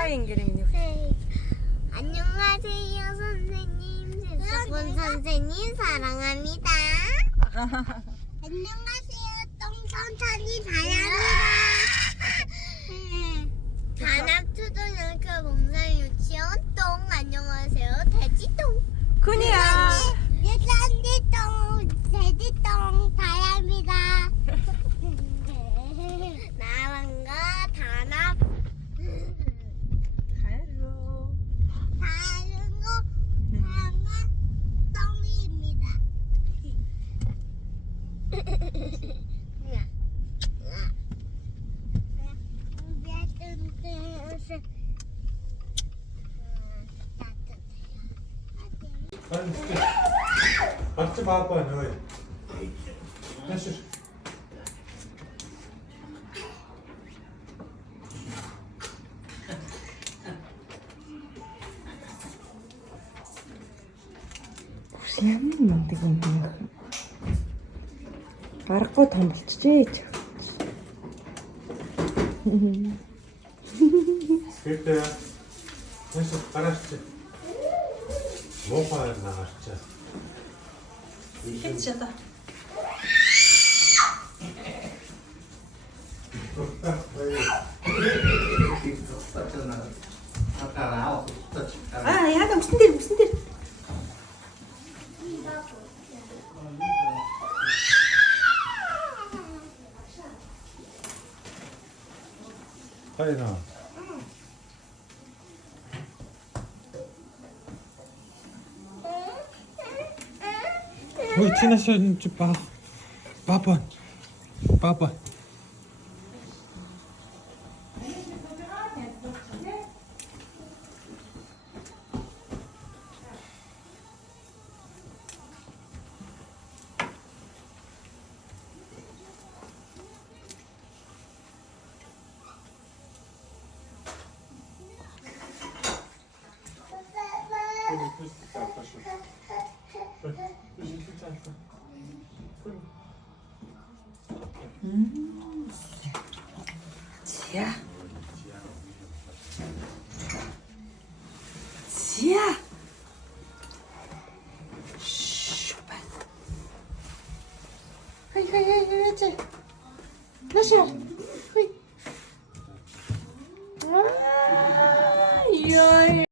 sayın gelin. 안녕하세요 선생님. 세수분 선생님 사랑합니다. 안녕하세요 똥천천히 다양합니다. 단합초등학교 봉사유치원 똥 안녕하세요 돼지똥. 그니야. 유산지똥 돼지똥 다양합니다. 나만과 단합 가요. 다른 거 다양한 똥입니다. Hadi işte. Hadi baba ne? Nasıl? Ямар мундаг юм бэ? Гарахгүй том болчихжээ. Скажите, nasıl karıştı? Mopa nagarчаа. Хэд чада. Яа усан дээр усан дээр. Hayır ha. Ой, чи насаа чи баба. Баба. 지야. 지야. 슈발. 헤이 헤이 헤이 헤이 지. 나샤. 헤이. 아, 이야.